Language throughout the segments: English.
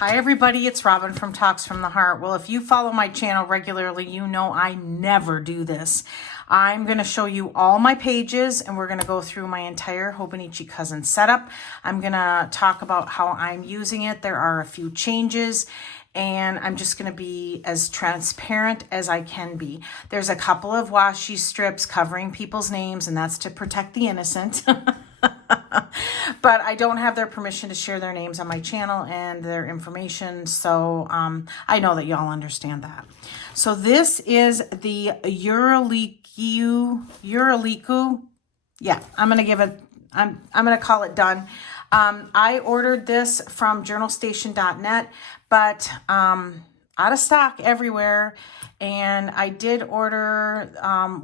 Hi everybody, it's Robin from Talks from the Heart. Well, if you follow my channel regularly, you know I never do this. I'm going to show you all my pages and we're going to go through my entire Hobonichi cousin setup. I'm going to talk about how I'm using it. There are a few changes and I'm just going to be as transparent as I can be. There's a couple of washi strips covering people's names and that's to protect the innocent. But I don't have their permission to share their names on my channel and their information. So I know that y'all understand that. So this is the Yuruliku. Yeah, I'm going to give it, I'm going to call it done. I ordered this from journalstation.net, but out of stock everywhere. And I did order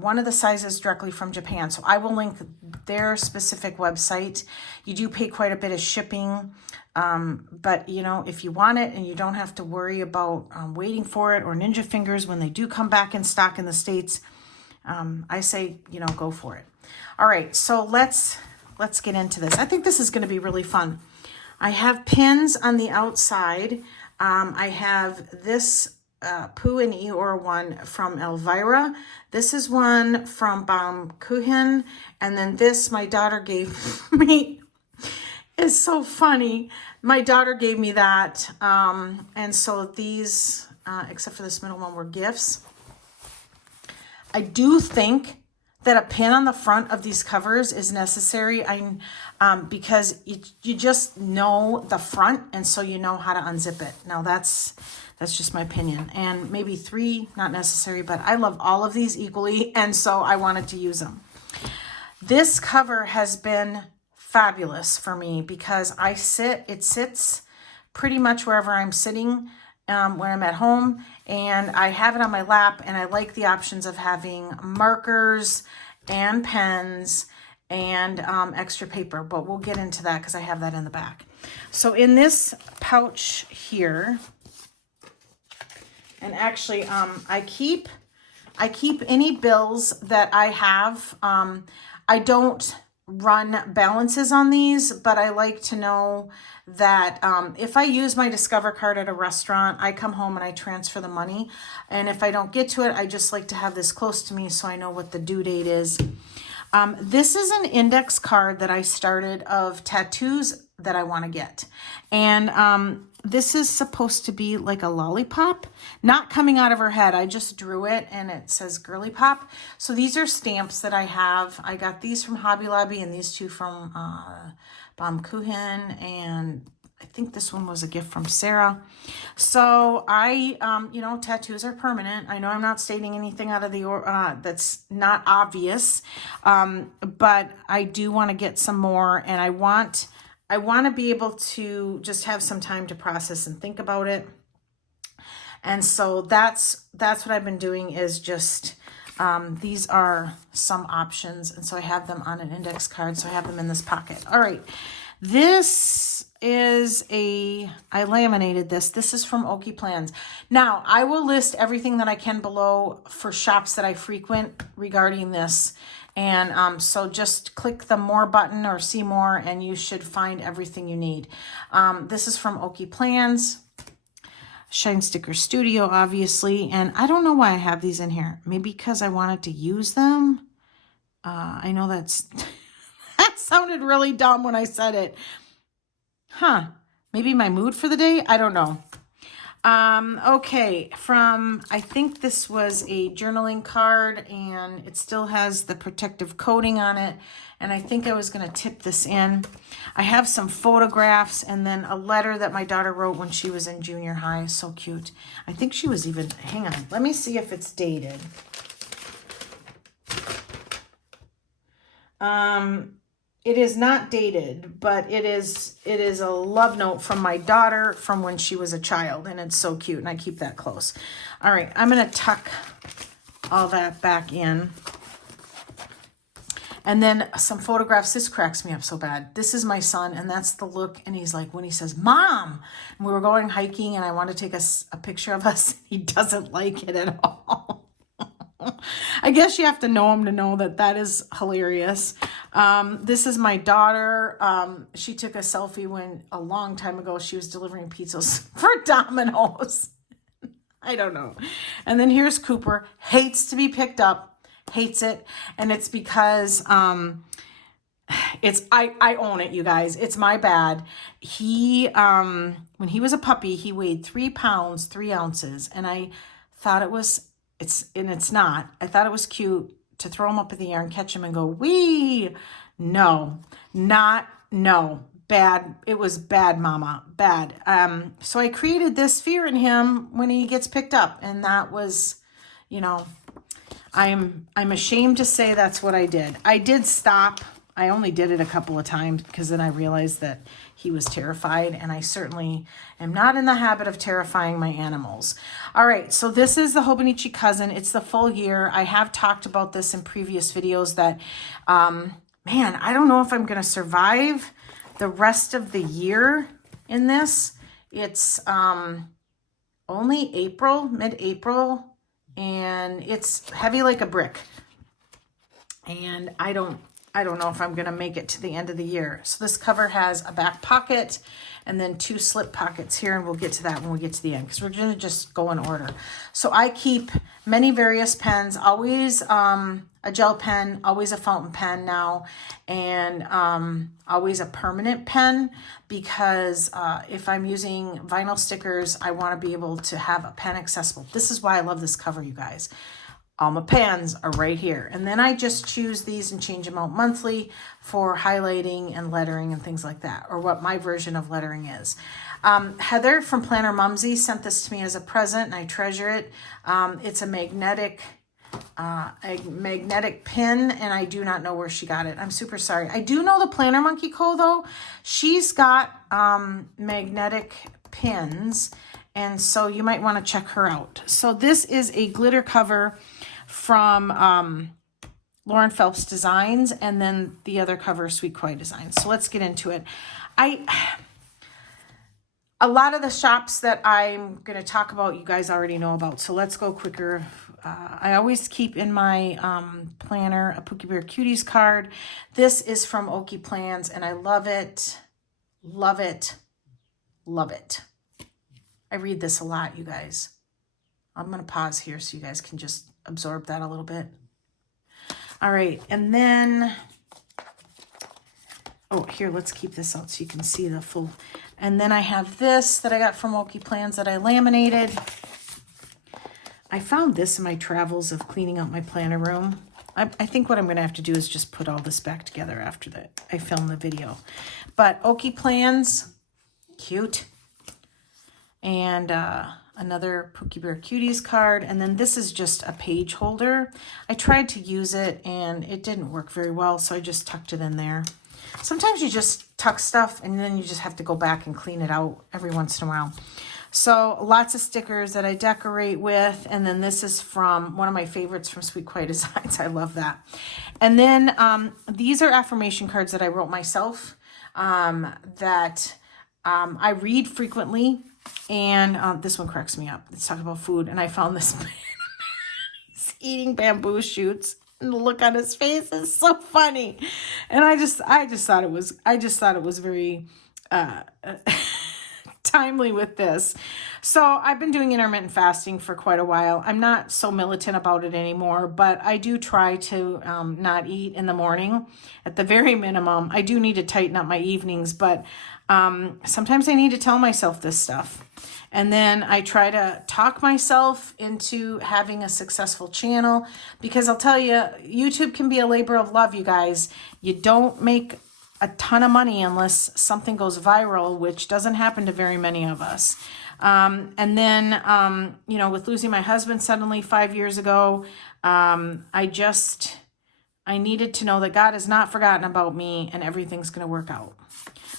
one of the sizes directly from Japan. So I will link their specific website. You do pay quite a bit of shipping. But, you know, if you want it and you don't have to worry about waiting for it or Ninja Fingers when they do come back in stock in the States, I say, you know, go for it. All right, so let's get into this. I think this is going to be really fun. I have pins on the outside. I have this Pooh and Eeyore one from Elvira. This is one from Baumkuchen. And then this my daughter gave me. It's so funny. My daughter gave me that. And so these, except for this middle one, were gifts. I do think that a pin on the front of these covers is necessary. Because you just know the front, and so you know how to unzip it. Now that's just my opinion. And maybe 3, not necessary, but I love all of these equally, and so I wanted to use them. This cover has been fabulous for me because it sits pretty much wherever I'm sitting when I'm at home, and I have it on my lap, and I like the options of having markers and pens and extra paper, but we'll get into that because I have that in the back. So in this pouch here, and actually I keep any bills that I have. I don't run balances on these, but I like to know that if I use my Discover card at a restaurant, I come home and I transfer the money. And if I don't get to it, I just like to have this close to me so I know what the due date is. This is an index card that I started of tattoos that I want to get. And this is supposed to be like a lollipop, not coming out of her head. I just drew it and it says girly pop. So these are stamps that I have. I got these from Hobby Lobby and these two from Baumkuchen, and I think this one was a gift from Sarah. So you know, tattoos are permanent. I know I'm not stating anything out of the that's not obvious, but I do want to get some more, and I want to be able to just have some time to process and think about it. And so that's what I've been doing, is just these are some options, and so I have them on an index card, so I have them in this pocket. All right, this is I laminated this. This is from Oki Plans. Now, I will list everything that I can below for shops that I frequent regarding this. And so just click the more button or see more, and you should find everything you need. This is from Oki Plans. Shine Sticker Studio, obviously. And I don't know why I have these in here. Maybe because I wanted to use them. I know that sounded really dumb when I said it. Maybe my mood for the day? I don't know. Okay, I think this was a journaling card, and it still has the protective coating on it, and I think I was going to tip this in. I have some photographs and then a letter that my daughter wrote when she was in junior high. So cute. I think she was even, hang on, let me see if it's dated. It is not dated, but it is a love note from my daughter from when she was a child, and it's so cute, and I keep that close. All right, I'm going to tuck all that back in. And then some photographs. This cracks me up so bad. This is my son, and that's the look, and he's like, when he says, Mom, and we were going hiking, and I want to take a picture of us, he doesn't like it at all. I guess you have to know him to know that that is hilarious. This is my daughter. She took a selfie when a long time ago she was delivering pizzas for Domino's. I don't know. And then here's Cooper. Hates to be picked up. Hates it. And it's because I own it, you guys. It's my bad. He when he was a puppy, he weighed 3 pounds, 3 ounces. And I thought it's not. I thought it was cute to throw him up in the air and catch him and go, wee. No. Bad. It was bad, mama. Bad. So I created this fear in him when he gets picked up. And that was, you know, I'm ashamed to say that's what I did. I did stop. I only did it a couple of times because then I realized that he was terrified, and I certainly am not in the habit of terrifying my animals. All right, so this is the Hobonichi cousin. It's the full year. I have talked about this in previous videos that, man, I don't know if I'm going to survive the rest of the year in this. It's only April, mid-April, and it's heavy like a brick. And I don't know if I'm going to make it to the end of the year. So this cover has a back pocket and then 2 slip pockets here, and we'll get to that when we get to the end because we're going to just go in order. So I keep many various pens, always a gel pen, always a fountain pen now, and always a permanent pen because if I'm using vinyl stickers, I want to be able to have a pen accessible. This is why I love this cover, you guys. All my pens are right here. And then I just choose these and change them out monthly for highlighting and lettering and things like that, or what my version of lettering is. Heather from Planner Mumsy sent this to me as a present, and I treasure it. It's a magnetic pin, and I do not know where she got it. I'm super sorry. I do know the Planner Monkey Co. though. She's got magnetic pins, and so you might want to check her out. So this is a glitter cover from Lauren Phelps Designs, and then the other cover, Sweet Koi Designs. So let's get into it. A lot of the shops that I'm going to talk about, you guys already know about. So let's go quicker. I always keep in my planner a Pookie Bear Cuties card. This is from Oki Plans, and I love it. Love it. Love it. I read this a lot, you guys. I'm going to pause here so you guys can just absorb that a little bit. All right, and then, oh, here, let's keep this out so you can see the full. And then I have this that I got from Oki Plans that I laminated. I found this in my travels of cleaning up my planner room. I think what I'm going to have to do is just put all this back together after that I film the video. But Oki Plans, cute. And another Pookie Bear Cuties card. And then this is just a page holder. I tried to use it and it didn't work very well, so I just tucked it in there. Sometimes you just tuck stuff and then you just have to go back and clean it out every once in a while. So lots of stickers that I decorate with. And then this is from one of my favorites from Sweet Koi Designs. I love that. And then these are affirmation cards that I wrote myself that I read frequently. And this one cracks me up. Let's talk about food. And I found this man. He's eating bamboo shoots. And the look on his face is so funny. And I just thought it was very timely with this. So I've been doing intermittent fasting for quite a while. I'm not so militant about it anymore, but I do try to not eat in the morning at the very minimum. I do need to tighten up my evenings, but sometimes I need to tell myself this stuff. And then I try to talk myself into having a successful channel, because I'll tell you, YouTube can be a labor of love, you guys. You don't make a ton of money unless something goes viral, which doesn't happen to very many of us. And then, you know, with losing my husband suddenly 5 years ago, I needed to know that God has not forgotten about me and everything's going to work out.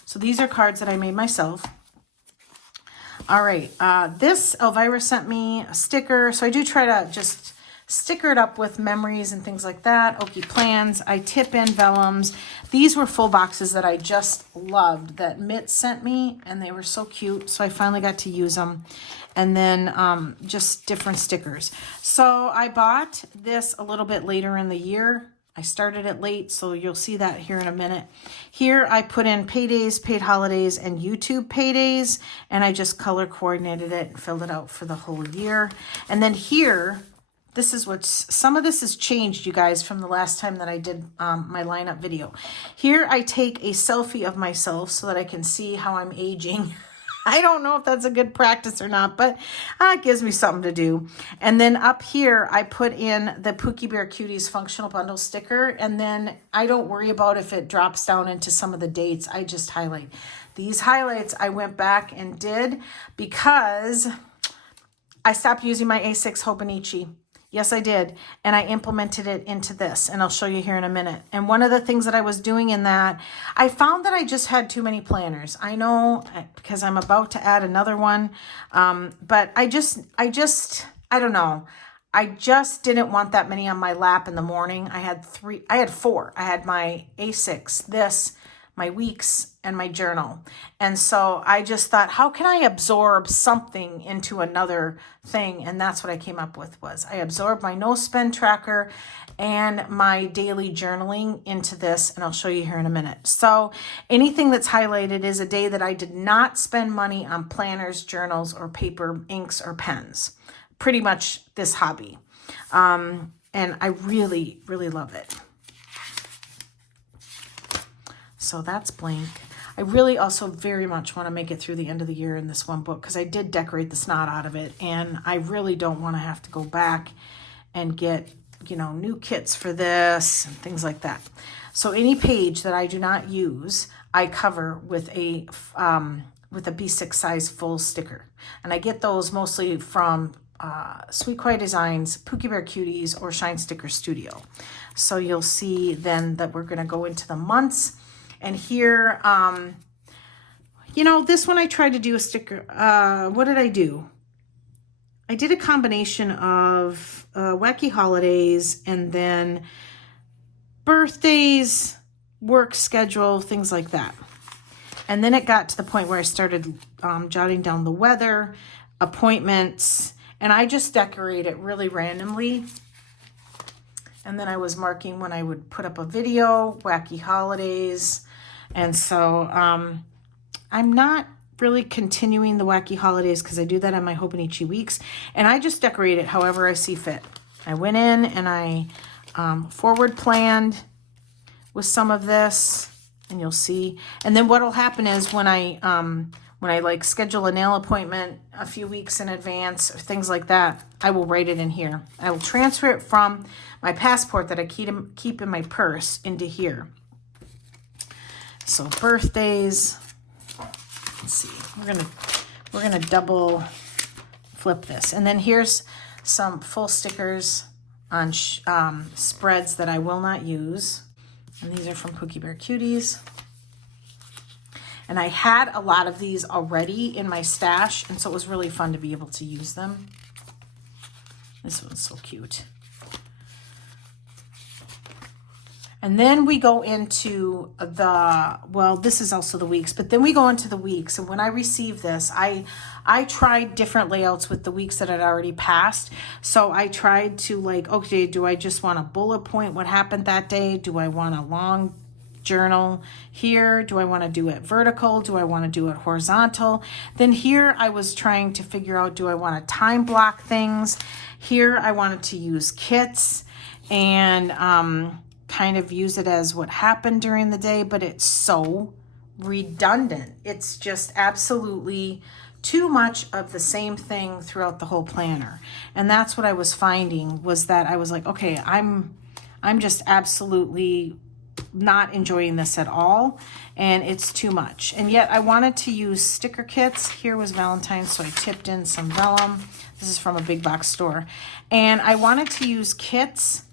So these are cards that I made myself. All right. This, Elvira sent me a sticker. So I do try to just sticker it up with memories and things like that. Okie plans. I tip in vellums. These were full boxes that I just loved that Mitt sent me, and they were so cute. So I finally got to use them. And then just different stickers. So I bought this a little bit later in the year. I started it late, so you'll see that here in a minute. Here I put in paydays, paid holidays, and YouTube paydays, and I just color coordinated it and filled it out for the whole year. And then here, this is what's, some of this has changed, you guys, from the last time that I did my lineup video. Here I take a selfie of myself so that I can see how I'm aging. I don't know if that's a good practice or not, but it gives me something to do. And then up here, I put in the Pookie Bear Cuties functional bundle sticker. And then I don't worry about if it drops down into some of the dates. I just highlight. These highlights I went back and did because I stopped using my A6 Hobonichi. Yes, I did. And I implemented it into this, and I'll show you here in a minute. And one of the things that I was doing in that, I found that I just had too many planners. I know because I'm about to add another one, but I don't know. I just didn't want that many on my lap in the morning. I had four. I had my A6, this, my weeks, and my journal. And so I just thought, how can I absorb something into another thing? And that's what I came up with was I absorbed my no spend tracker and my daily journaling into this, and I'll show you here in a minute. So anything that's highlighted is a day that I did not spend money on planners, journals, or paper, inks, or pens. Pretty much this hobby. And I really, really love it. So that's blank. I really also very much want to make it through the end of the year in this one book because I did decorate the snot out of it, and I really don't want to have to go back and get, new kits for this and things like that. So any page that I do not use, I cover with a B6 size full sticker, and I get those mostly from Sweet Quiet Designs, Pookie Bear Cuties, or Shine Sticker Studio. So you'll see then that we're going to go into the months. And here, this one I tried to do a sticker. What did I do? I did a combination of wacky holidays and then birthdays, work schedule, things like that. And then it got to the point where I started jotting down the weather, appointments, and I just decorate it really randomly. And then I was marking when I would put up a video, wacky holidays. And so I'm not really continuing the wacky holidays because I do that on my Hobonichi weeks. And I just decorate it however I see fit. I went in and I forward planned with some of this, and you'll see. And then what will happen is when I like schedule a nail appointment a few weeks in advance or things like that, I will write it in here. I will transfer it from my passport that I keep in my purse into here. So birthdays, let's see, we're gonna double flip this. And then here's some full stickers on spreads that I will not use. And these are from Pookie Bear Cuties. And I had a lot of these already in my stash, and so it was really fun to be able to use them. This one's so cute. And then we go into this is also the weeks, but then we go into the weeks. And when I received this, I tried different layouts with the weeks that had already passed. So I tried to okay, do I just want a bullet point what happened that day? Do I want a long journal here? Do I want to do it vertical? Do I want to do it horizontal? Then here I was trying to figure out, do I want to time block things? Here I wanted to use kits and kind of use it as what happened during the day, but it's so redundant. It's just absolutely too much of the same thing throughout the whole planner. And that's what I was finding, was that I was like, okay, I'm just absolutely not enjoying this at all, and it's too much. And yet I wanted to use sticker kits. Here was Valentine's, so I tipped in some vellum. This is from a big box store. And I wanted to use kits,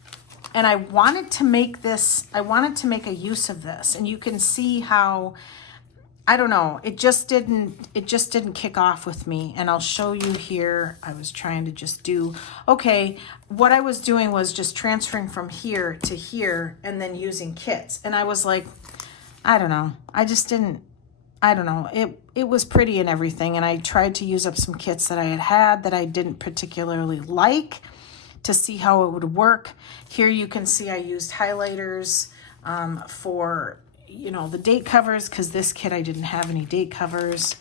and I wanted to make a use of this. And you can see how I don't know. It just didn't kick off with me. And I'll show you here. I was trying to just do, okay, what I was doing was just transferring from here to here and then using kits. And I was like, I don't know. I don't know. It was pretty and everything. And I tried to use up some kits that I had that I didn't particularly like to see how it would work. Here you can see I used highlighters for, you know, the date covers, because this kit I didn't have any date covers.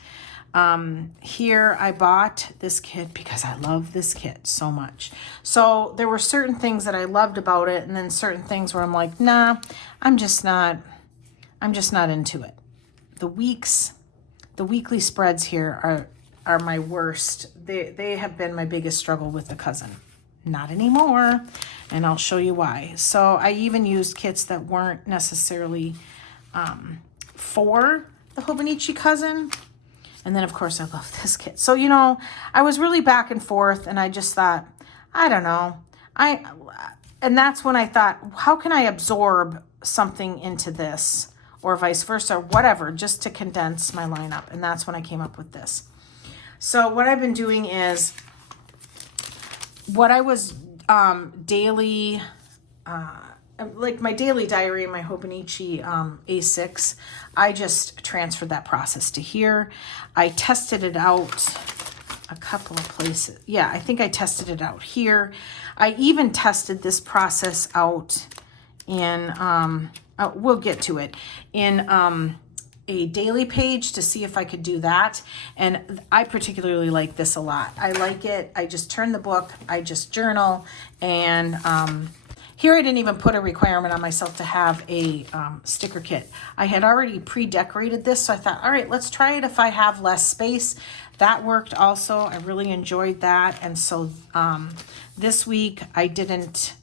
Here I bought this kit because I love this kit so much. So there were certain things that I loved about it, and then certain things where I'm like, nah, I'm just not into it. The weekly spreads here are my worst. They have been my biggest struggle with the cousin. Not anymore, and I'll show you why. So I even used kits that weren't necessarily for the Hobonichi cousin. And then of course I love this kit. So, you know, I was really back and forth, and I just thought, I don't know. And that's when I thought, how can I absorb something into this, or vice versa, or whatever, just to condense my lineup. And that's when I came up with this. So what I've been doing is, what I was daily, like my daily diary, my Hobonichi A6, I just transferred that process to here. I tested it out a couple of places. Yeah, I think I tested it out here. I even tested this process out in, we'll get to it, in a daily page to see if I could do that. And I particularly like this a lot. I like it. I just turn the book, I just journal, and here I didn't even put a requirement on myself to have a sticker kit. I had already pre-decorated this, so I thought, all right, let's try it if I have less space. That worked also. I really enjoyed that. And so this week I didn't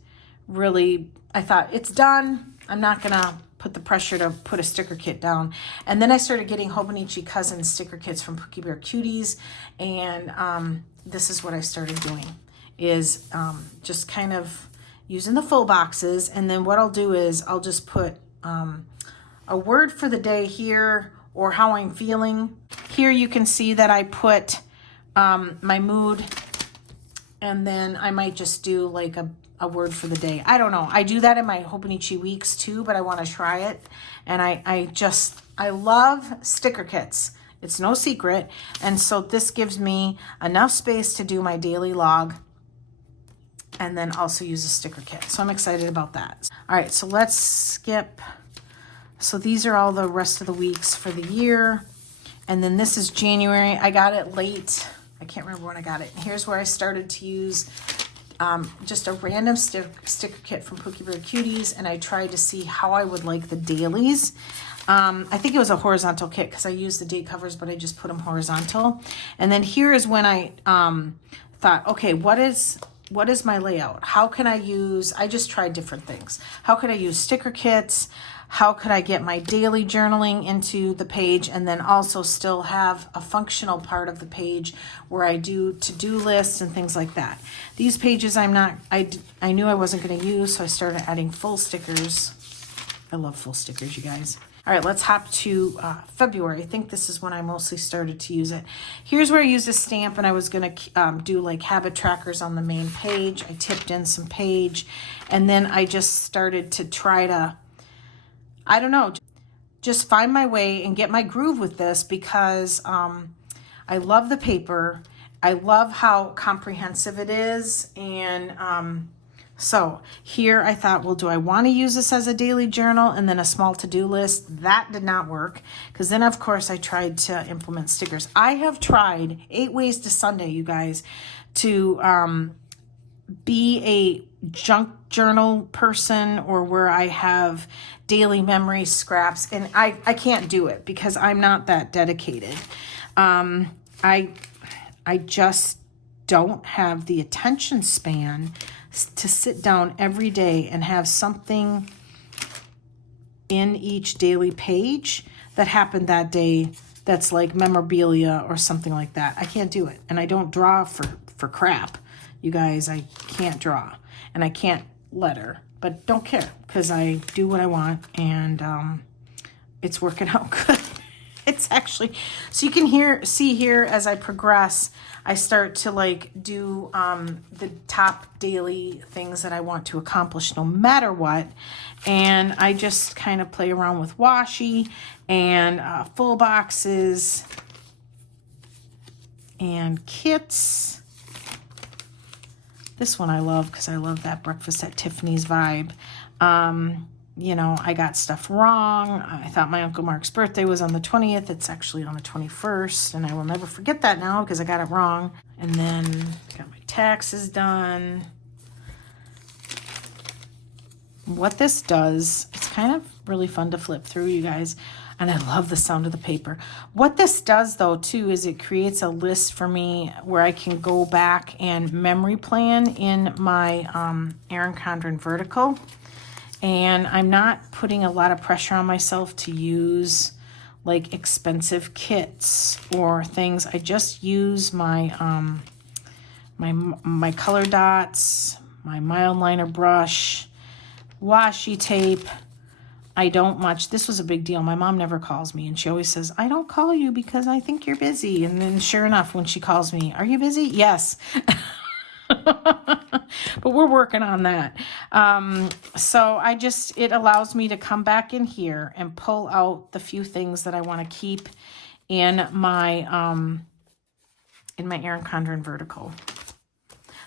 really, I thought it's done. I'm not gonna put the pressure to put a sticker kit down. And then I started getting Hobonichi cousin sticker kits from Pookie Bear Cuties, and this is what I started doing, is just kind of using the full boxes. And then what I'll do is I'll just put a word for the day here, or how I'm feeling. Here you can see that I put my mood, and then I might just do like a word for the day. I don't know. I do that in my Hobonichi weeks too, but I want to try it. And I love sticker kits. It's no secret. And so this gives me enough space to do my daily log, and then also use a sticker kit. So I'm excited about that. All right, so let's skip. So these are all the rest of the weeks for the year. And then this is January. I got it late. I can't remember when I got it. Here's where I started to use just a random sticker kit from Pookie Bear Cuties, and I tried to see how I would like the dailies. I think it was a horizontal kit because I used the date covers, but I just put them horizontal. And then here is when I thought, okay, what is my layout? How can I use, I just tried different things. How could I use sticker kits? How could I get my daily journaling into the page, and then also still have a functional part of the page where I do to-do lists and things like that. These pages I knew I wasn't going to use, so I started adding full stickers. I love full stickers, you guys. All right, let's hop to February. I think this is when I mostly started to use it. Here's where I used a stamp, and I was going to do like habit trackers on the main page. I tipped in some page, and then I just started to try to, I don't know, just find my way and get my groove with this, because I love the paper. I love how comprehensive it is. And so here I thought, well, do I want to use this as a daily journal and then a small to-do list? That did not work, because then of course I tried to implement stickers. I have tried 8 ways to Sunday, you guys, to be a junk journal person, or where I have daily memory scraps, and I can't do it because I'm not that dedicated. I just don't have the attention span to sit down every day and have something in each daily page that happened that day that's like memorabilia or something like that. I can't do it. And I don't draw for crap. You guys, I can't draw, and I can't letter, but don't care, because I do what I want, and it's working out good. It's actually, so you can see here as I progress, I start to like do the top daily things that I want to accomplish no matter what. And I just kind of play around with washi and full boxes and kits. This one I love because I love that Breakfast at Tiffany's vibe. You know, I got stuff wrong. I thought my Uncle Mark's birthday was on the 20th. It's actually on the 21st, and I will never forget that now because I got it wrong. And then got my taxes done. What this does, it's kind of really fun to flip through, you guys, and I love the sound of the paper. What this does, though, too, is it creates a list for me where I can go back and memory plan in my Erin Condren vertical. And I'm not putting a lot of pressure on myself to use like expensive kits or things. I just use my my color dots, my mild liner brush, washi tape. I don't much. This was a big deal. My mom never calls me, and she always says, I don't call you because I think you're busy. And then sure enough, when she calls me, are you busy? Yes. But we're working on that. So it allows me to come back in here and pull out the few things that I want to keep in my Erin Condren vertical.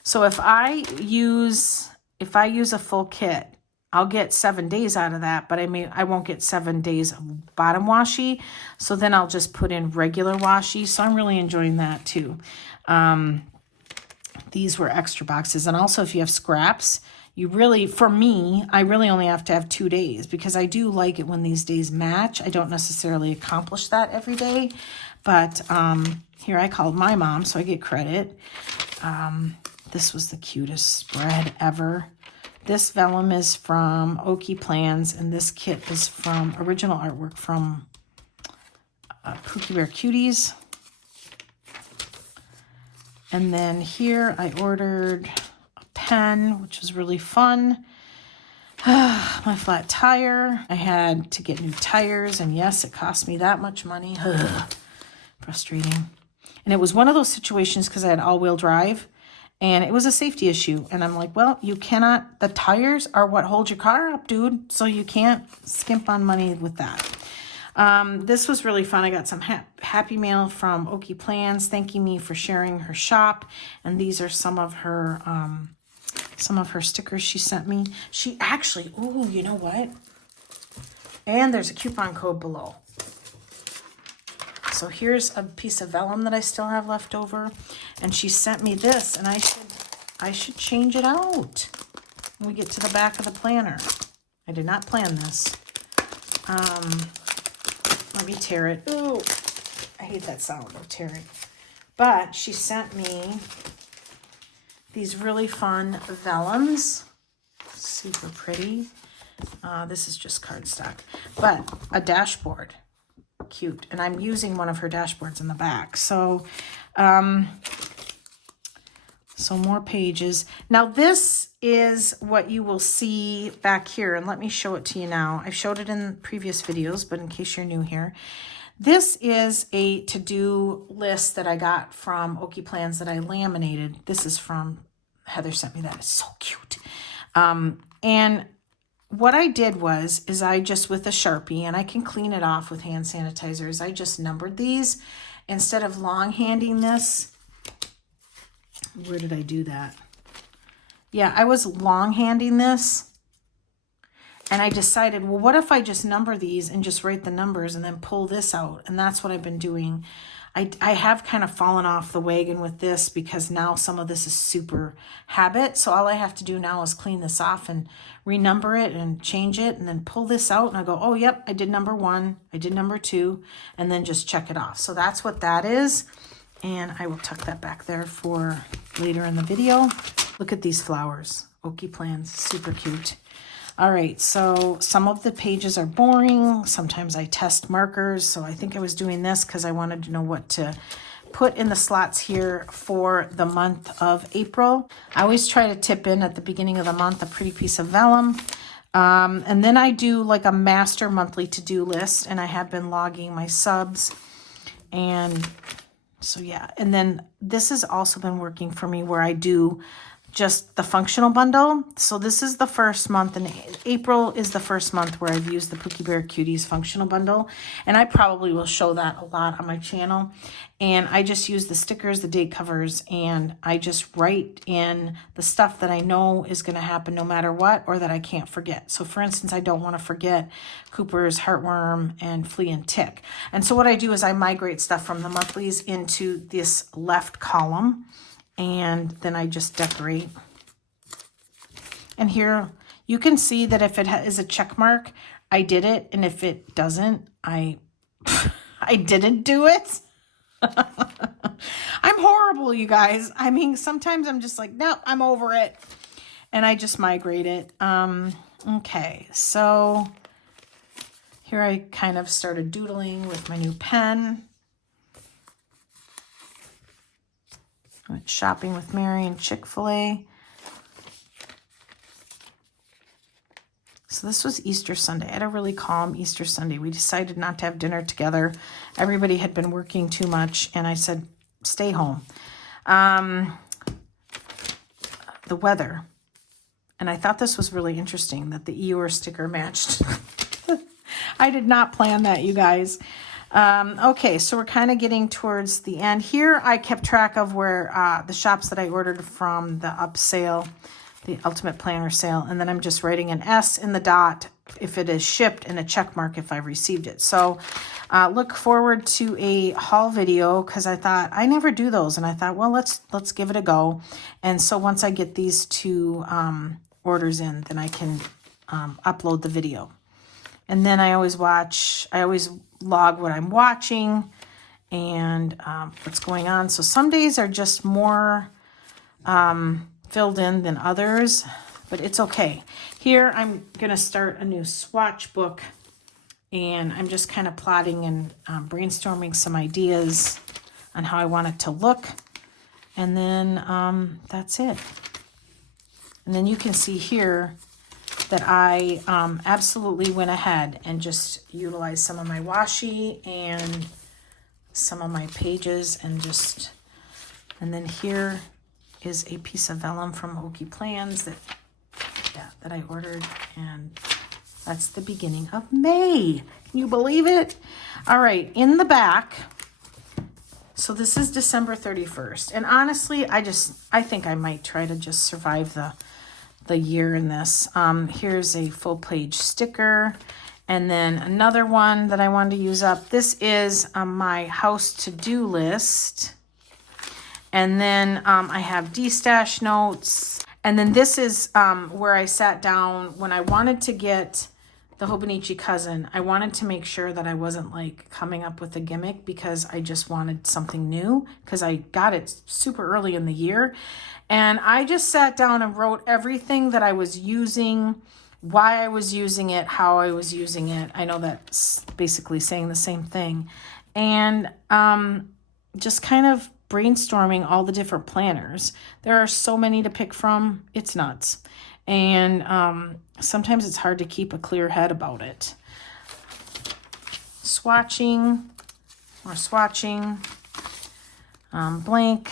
So if I use a full kit, I'll get 7 days out of that, but I won't get 7 days of bottom washi. So then I'll just put in regular washi. So I'm really enjoying that too. These were extra boxes. And also if you have scraps, for me, I really only have to have 2 days because I do like it when these days match. I don't necessarily accomplish that every day, but here I called my mom, so I get credit. This was the cutest spread ever. This vellum is from Okie Plans, and this kit is from original artwork from Pookie Bear Cuties. And then here I ordered a pen, which was really fun. My flat tire. I had to get new tires, and yes, it cost me that much money. Frustrating. And it was one of those situations because I had all-wheel drive, and it was a safety issue. And I'm like, well, the tires are what hold your car up, dude. So you can't skimp on money with that. This was really fun. I got some happy mail from Okie Plans thanking me for sharing her shop. And these are some of her stickers she sent me. She actually, ooh, you know what? And there's a coupon code below. So here's a piece of vellum that I still have left over. And she sent me this, and I should change it out when we get to the back of the planner. I did not plan this. Let me tear it. Ooh, I hate that sound of tearing. But she sent me these really fun vellums. Super pretty. This is just cardstock. But a dashboard. Cute. And I'm using one of her dashboards in the back. So, so more pages. Now this is what you will see back here. And let me show it to you now. I've showed it in previous videos, but in case you're new here, this is a to-do list that I got from Okie Plans that I laminated. This is from, Heather sent me that. It's so cute. And what I did is I just, with a Sharpie, and I can clean it off with hand sanitizers, I just numbered these. Instead of long-handing this, where did I do that? Yeah, I was long-handing this, and I decided, well, what if I just number these and just write the numbers and then pull this out? And that's what I've been doing. I have kind of fallen off the wagon with this because now some of this is super habit. So all I have to do now is clean this off and renumber it and change it and then pull this out. And I go, oh, yep, I did number 1. I did number 2, and then just check it off. So that's what that is. And I will tuck that back there for later in the video. Look at these flowers. Okie Plans, super cute. All right, so some of the pages are boring. Sometimes I test markers. So I think I was doing this because I wanted to know what to put in the slots here for the month of April. I always try to tip in at the beginning of the month a pretty piece of vellum. And then I do like a master monthly to-do list, and I have been logging my subs. And so, yeah. And then this has also been working for me where I do just the functional bundle. So this is the first month, and April is the first month where I've used the Pookie Bear Cuties functional bundle. And I probably will show that a lot on my channel. And I just use the stickers, the date covers, and I just write in the stuff that I know is going to happen no matter what, or that I can't forget. So for instance, I don't want to forget Cooper's Heartworm and Flea and Tick. And so what I do is I migrate stuff from the monthlies into this left column. And then I just decorate. And here you can see that if it is a check mark, I did it. And if it doesn't, I didn't do it. I'm horrible, you guys. I mean, sometimes I'm just like, no, I'm over it. And I just migrate it. Okay, so here I kind of started doodling with my new pen. I went shopping with Mary and Chick-fil-A. So this was Easter Sunday. I had a really calm Easter Sunday. We decided not to have dinner together. Everybody had been working too much, and I said, stay home. The weather. And I thought this was really interesting that the Eeyore sticker matched. I did not plan that, you guys. Okay, so we're kind of getting towards the end. Here I kept track of where the shops that I ordered from the up sale, the Ultimate Planner sale, and then I'm just writing an S in the dot if it is shipped and a check mark if I've received it. So look forward to a haul video, because I thought I never do those, and I thought, well, let's give it a go. And so once I get these two orders in, then I can upload the video. And then I always log what I'm watching and what's going on. So some days are just more filled in than others, but it's okay. Here I'm going to start a new swatch book, and I'm just kind of plotting and brainstorming some ideas on how I want it to look. And then that's it. And then you can see here that I absolutely went ahead and just utilized some of my washi and some of my pages, and then here is a piece of vellum from Okie Plans that I ordered, and that's the beginning of May. Can you believe it? All right, in the back, so this is December 31st, and honestly, I think I might try to just survive the year in this. Here's a full page sticker, and then another one that I wanted to use up. This is my house to-do list, and then I have D-stash notes, and then this is where I sat down when I wanted to get the Hobonichi cousin. I wanted to make sure that I wasn't like coming up with a gimmick, because I just wanted something new, because I got it super early in the year. And I just sat down and wrote everything that I was using, why I was using it, how I was using it. I know that's basically saying the same thing. And just kind of brainstorming all the different planners. There are so many to pick from. It's nuts. And sometimes it's hard to keep a clear head about it. Swatching, more swatching, blank.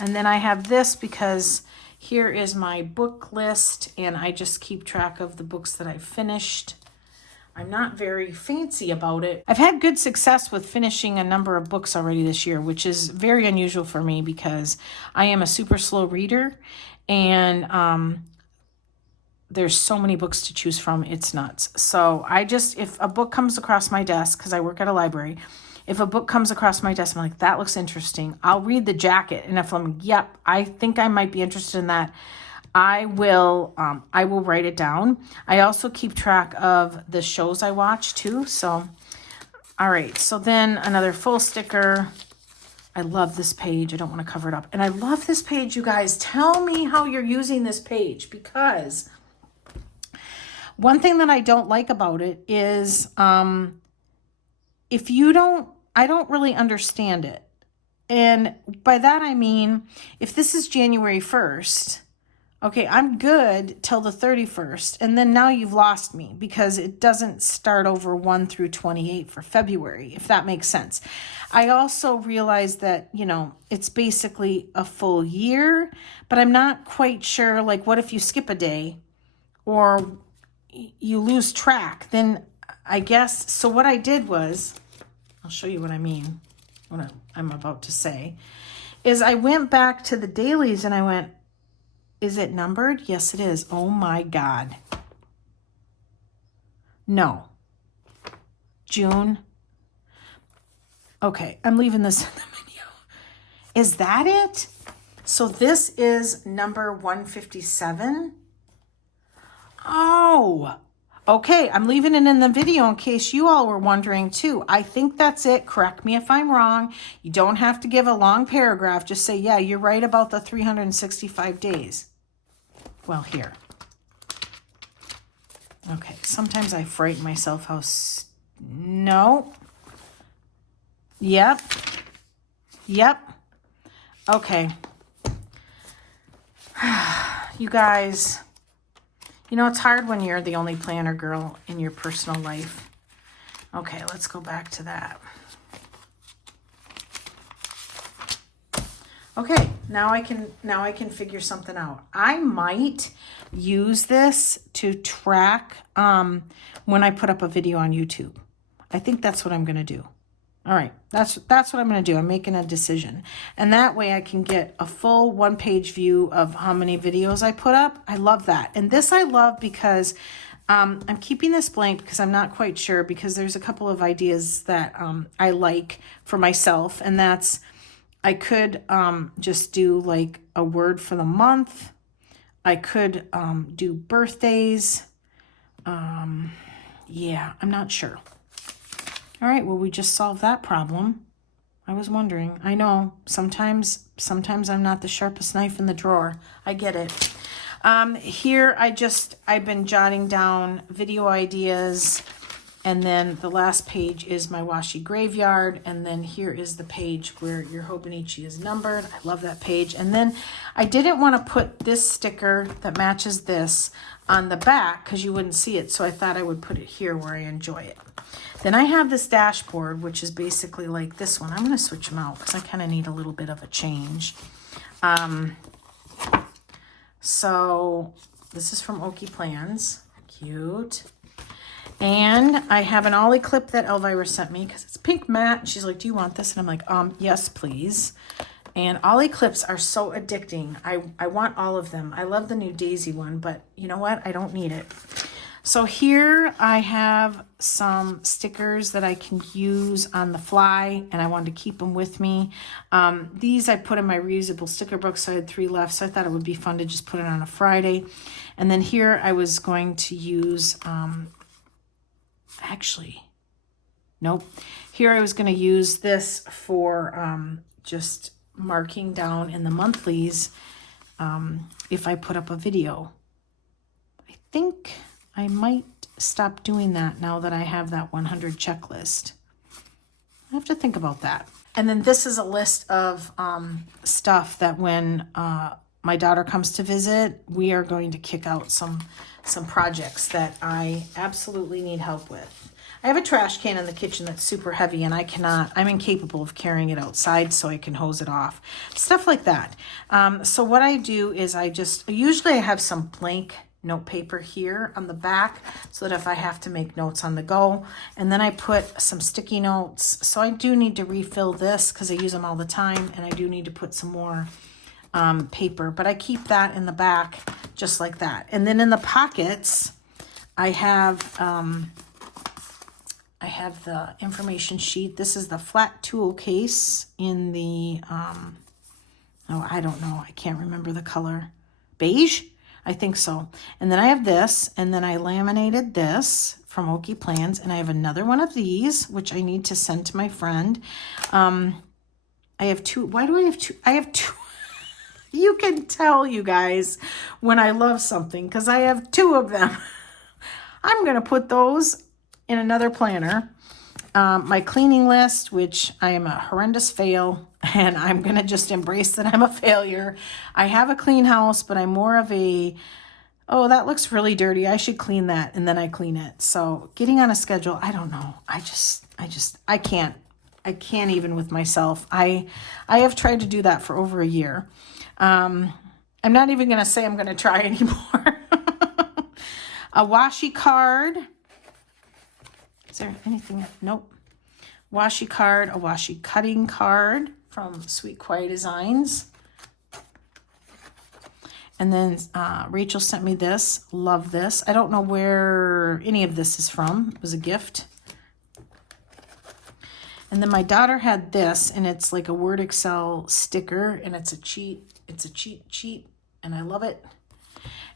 And then I have this because here is my book list, and I just keep track of the books that I've finished. I'm not very fancy about it. I've had good success with finishing a number of books already this year, which is very unusual for me because I am a super slow reader, and there's so many books to choose from. It's nuts. So if a book comes across my desk, because I work at a library, if a book comes across my desk, I'm like, that looks interesting. I'll read the jacket. And if I'm, yep, I think I might be interested in that, I will write it down. I also keep track of the shows I watch too. So, all right. So then another full sticker. I love this page. I don't want to cover it up. And I love this page, you guys. Tell me how you're using this page, because one thing that I don't like about it is I don't really understand it. And by that I mean, if this is January 1st, Okay, I'm good till the 31st. And then now you've lost me because it doesn't start over 1 through 28 for February, if that makes sense. I also realized that, you know, it's basically a full year, but I'm not quite sure, like, what if you skip a day or you lose track? Then I guess, so what I did was, I'll show you what I mean, what I'm about to say, is I went back to the dailies and I went, is it numbered? Yes, it is. Oh my God. No. June. Okay, I'm leaving this in the video. Is that it? So this is number 157. Oh, okay. I'm leaving it in the video in case you all were wondering too. I think that's it. Correct me if I'm wrong. You don't have to give a long paragraph. Just say, yeah, you're right about the 365 days. Well, here. Okay, sometimes I frighten myself how... No. Yep. Yep. Okay. You guys, you know, it's hard when you're the only planner girl in your personal life. Okay, let's go back to that. Okay, now I can figure something out. I might use this to track when I put up a video on YouTube. I think that's what I'm going to do. All right, that's what I'm going to do. I'm making a decision. And that way I can get a full one-page view of how many videos I put up. I love that. And this I love because I'm keeping this blank because I'm not quite sure, because there's a couple of ideas that I like for myself, and that's, I could just do like a word for the month. I could do birthdays. Yeah, I'm not sure. All right, well, we just solved that problem. I was wondering. I know, sometimes I'm not the sharpest knife in the drawer. I get it. Here, I've been jotting down video ideas. And then the last page is my washi graveyard. And then here is the page where your Hobonichi is numbered. I love that page. And then I didn't want to put this sticker that matches this on the back because you wouldn't see it. So I thought I would put it here where I enjoy it. Then I have this dashboard, which is basically like this one. I'm going to switch them out because I kind of need a little bit of a change. So this is from Oki Plans. Cute. And I have an ollie clip that Elvira sent me because it's pink matte. She's like, do you want this? And I'm like, yes, please. And ollie clips are so addicting. I want all of them. I love the new Daisy one, but you know what? I don't need it. So here I have some stickers that I can use on the fly, and I wanted to keep them with me. These I put in my reusable sticker book, so I had 3 left, so I thought it would be fun to just put it on a Friday. And then here I was going to use... Actually, nope. Here I was going to use this for just marking down in the monthlies if I put up a video. I think I might stop doing that now that I have that 100 checklist. I have to think about that. And then this is a list of stuff that when my daughter comes to visit, we are going to kick out some projects that I absolutely need help with. I have a trash can in the kitchen that's super heavy and I'm incapable of carrying it outside so I can hose it off. Stuff like that. So what I do is usually I have some blank note paper here on the back so that if I have to make notes on the go, and then I put some sticky notes. So I do need to refill this because I use them all the time, and I do need to put some more paper, but I keep that in the back just like that. And then in the pockets, I have the information sheet. This is the flat tool case in the, I don't know. I can't remember the color. Beige? I think so. And then I have this, and then I laminated this from Oki Plans, and I have another one of these, which I need to send to my friend. I have 2. Why do I have 2? I have 2. You can tell, you guys, when I love something, because I have 2 of them. I'm going to put those in another planner. My cleaning list, which I am a horrendous fail, and I'm going to just embrace that I'm a failure. I have a clean house, but I'm more of a, oh, that looks really dirty, I should clean that, and then I clean it. So getting on a schedule, I don't know. I can't even with myself. I have tried to do that for over a year. I'm not even going to say I'm going to try anymore. A washi card. Is there anything? Nope. Washi card, a washi cutting card from Sweet Quiet Designs. And then Rachel sent me this. Love this. I don't know where any of this is from. It was a gift. And then my daughter had this, and it's like a Word Excel sticker, and it's a cheat. It's a cheat sheet, and I love it.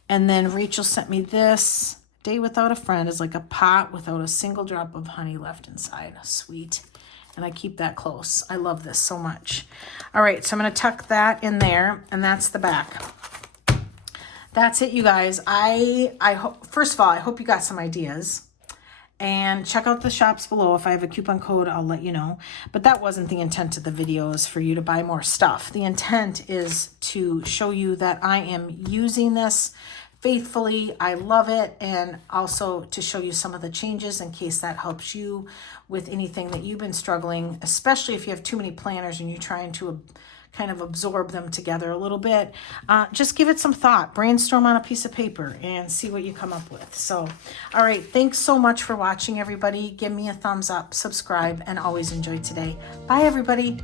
And then Rachel sent me this. Day Without a Friend is like a pot without a single drop of honey left inside. Sweet. And I keep that close. I love this so much. All right, so I'm going to tuck that in there, and that's the back. That's it, you guys. First of all, I hope you got some ideas. And check out the shops below. If I have a coupon code, I'll let you know. But that wasn't the intent of the video, is for you to buy more stuff. The intent is to show you that I am using this faithfully. I love it. And also to show you some of the changes in case that helps you with anything that you've been struggling, especially if you have too many planners and you're trying to kind of absorb them together a little bit. Just give it some thought, brainstorm on a piece of paper and see what you come up with. So, all right, thanks so much for watching, everybody. Give me a thumbs up, subscribe, and always enjoy today. Bye, everybody.